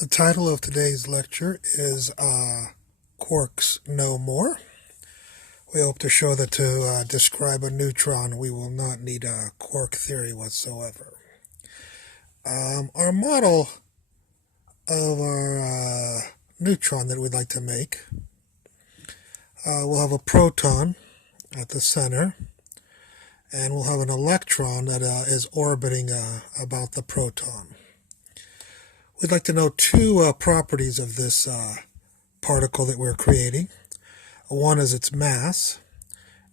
The title of today's lecture is Quarks No More. We hope to show that to describe a neutron, we will not need a quark theory whatsoever. Our model of our neutron that we'd like to make will have a proton at the center, and we'll have an electron that is orbiting about the proton. We'd like to know two properties of this particle that we're creating. One is its mass,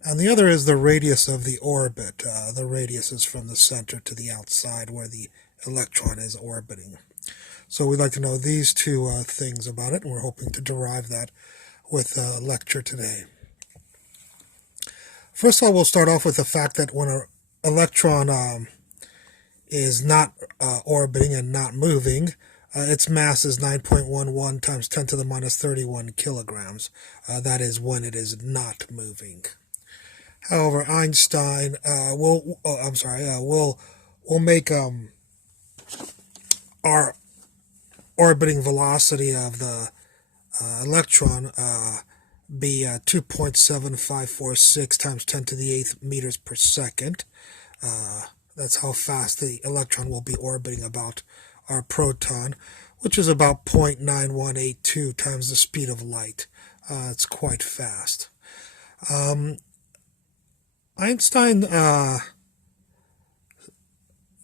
and the other is the radius of the orbit. The radius is from the center to the outside where the electron is orbiting. So we'd like to know these two things about it, and we're hoping to derive that with the lecture today. First of all, we'll start off with the fact that when an electron is not orbiting and not moving, its mass is 9.11 times 10 to the minus 31 kilograms. That is when it is not moving. However, Einstein will make our orbiting velocity of the electron be 2.7546 times 10 to the 8th meters per second. That's how fast the electron will be orbiting about our proton, which is about 0.9182 times the speed of light. It's quite fast. Einstein,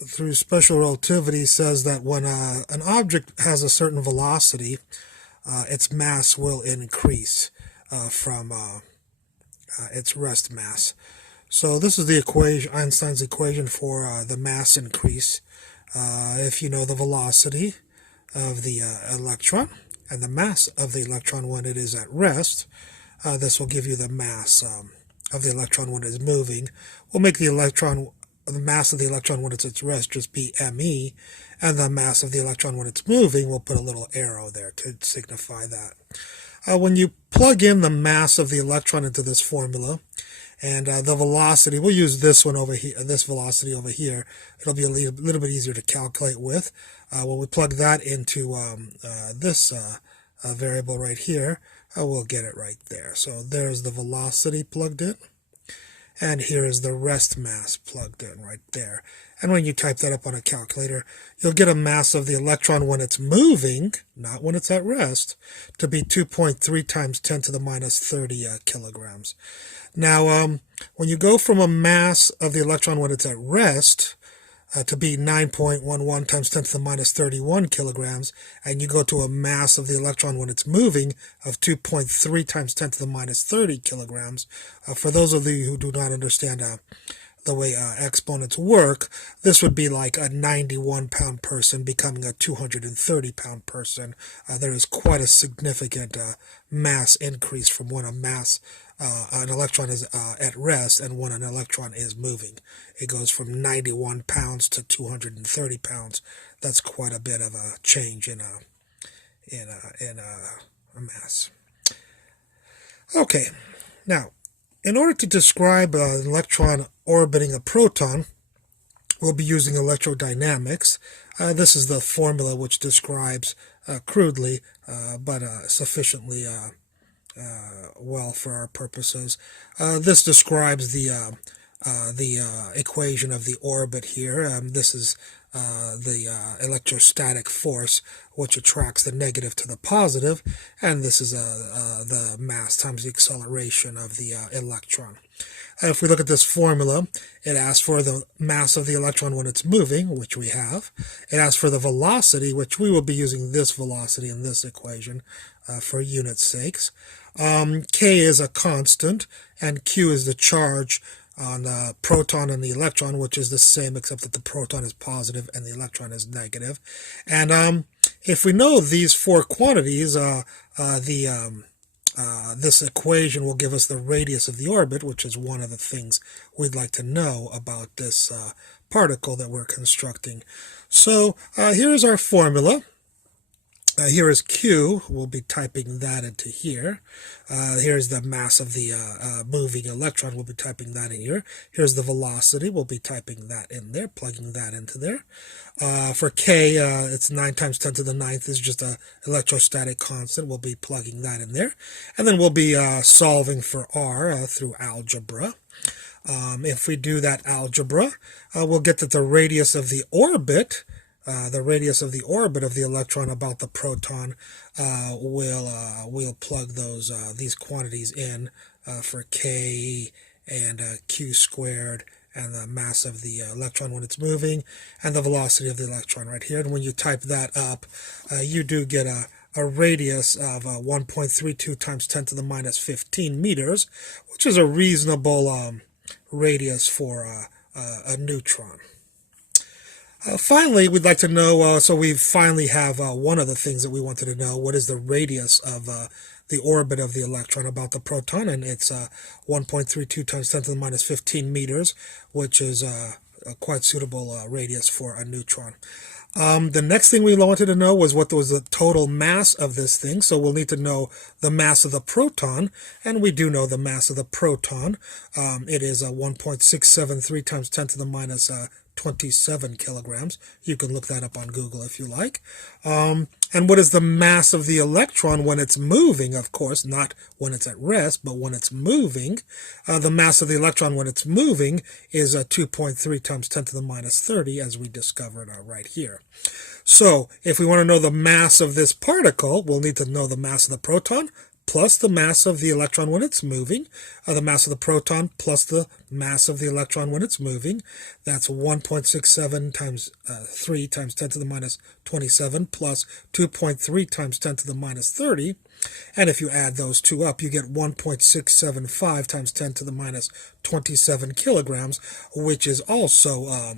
through special relativity, says that when an object has a certain velocity, its mass will increase from its rest mass. So this is the equation, Einstein's equation for the mass increase. If you know the velocity of the electron and the mass of the electron when it is at rest, this will give you the mass of the electron when it is moving. We'll make the mass of the electron when it's at rest just be me, and the mass of the electron when it's moving, we'll put a little arrow there to signify that. When you plug in the mass of the electron into this formula, and the velocity, we'll use this one over here, this velocity over here. It'll be a little bit easier to calculate with. When we plug that into this variable right here, we'll get it right there. So there's the velocity plugged in, and here is the rest mass plugged in right there. And when you type that up on a calculator, you'll get a mass of the electron when it's moving, not when it's at rest, to be 2.3 times 10 to the minus 30 kilograms. Now, when you go from a mass of the electron when it's at rest to be 9.11 times 10 to the minus 31 kilograms, and you go to a mass of the electron when it's moving of 2.3 times 10 to the minus 30 kilograms, for those of you who do not understand the way exponents work, this would be like a 91-pound person becoming a 230-pound person. There is quite a significant mass increase from when an electron is at rest and when an electron is moving. It goes from 91 pounds to 230 pounds. That's quite a bit of a change in a mass. Okay, now, in order to describe an electron orbiting a proton, we'll be using electrodynamics. This is the formula which describes, crudely, but sufficiently well for our purposes. This describes the equation of the orbit here. This is the electrostatic force which attracts the negative to the positive, and this is the mass times the acceleration of the electron. If we look at this formula, it asks for the mass of the electron when it's moving, which we have. It asks for the velocity, which we will be using this velocity in this equation for unit sakes. K is a constant, and Q is the charge on the proton and the electron, which is the same except that the proton is positive and the electron is negative. And if we know these four quantities, this equation will give us the radius of the orbit, which is one of the things we'd like to know about this particle that we're constructing. So here's our formula. Here is Q. We'll be typing that into here. Here's the mass of the moving electron. We'll be typing that in here. Here's the velocity. We'll be typing that in there, plugging that into there. For K, it's 9 times 10 to the 9th is just a electrostatic constant. We'll be plugging that in there. And then we'll be solving for R through algebra. If we do that algebra, we'll get that the radius of the orbit of the electron about the proton, we'll plug these quantities in for K and Q squared, and the mass of the electron when it's moving, and the velocity of the electron right here. And when you type that up, you do get a radius of 1.32 times 10 to the minus 15 meters, which is a reasonable radius for a neutron. Finally, we'd like to know, so we finally have one of the things that we wanted to know. What is the radius of the orbit of the electron about the proton? And it's 1.32 times 10 to the minus 15 meters, which is a quite suitable radius for a neutron. The next thing we wanted to know was what was the total mass of this thing. So we'll need to know the mass of the proton, and we do know the mass of the proton. It is 1.673 times 10 to the minus 27 kilograms. You can look that up on Google if you like. And what is the mass of the electron when it's moving? Of course, not when it's at rest, but when it's moving. The mass of the electron when it's moving is 2.3 times 10 to the minus 30, as we discovered right here. So if we want to know the mass of this particle, we'll need to know the mass of the proton plus the mass of the electron when it's moving, the mass of the proton plus the mass of the electron when it's moving. That's 1.67 times 3 times 10 to the minus 27 plus 2.3 times 10 to the minus 30. And if you add those two up, you get 1.675 times 10 to the minus 27 kilograms, which is also a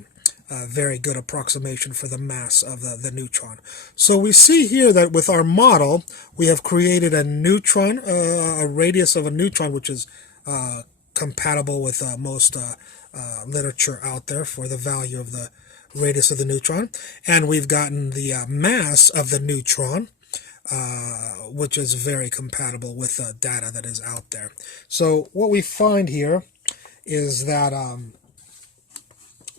very good approximation for the mass of the neutron. So we see here that with our model, we have created a neutron, a radius of a neutron, which is compatible with most literature out there for the value of the radius of the neutron. And we've gotten the mass of the neutron, which is very compatible with the data that is out there. So what we find here is that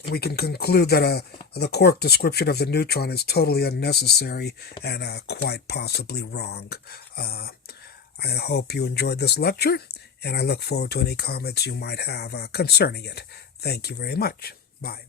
we can conclude that the Quark description of the neutron is totally unnecessary and quite possibly wrong. I hope you enjoyed this lecture, and I look forward to any comments you might have concerning it. Thank you very much. Bye.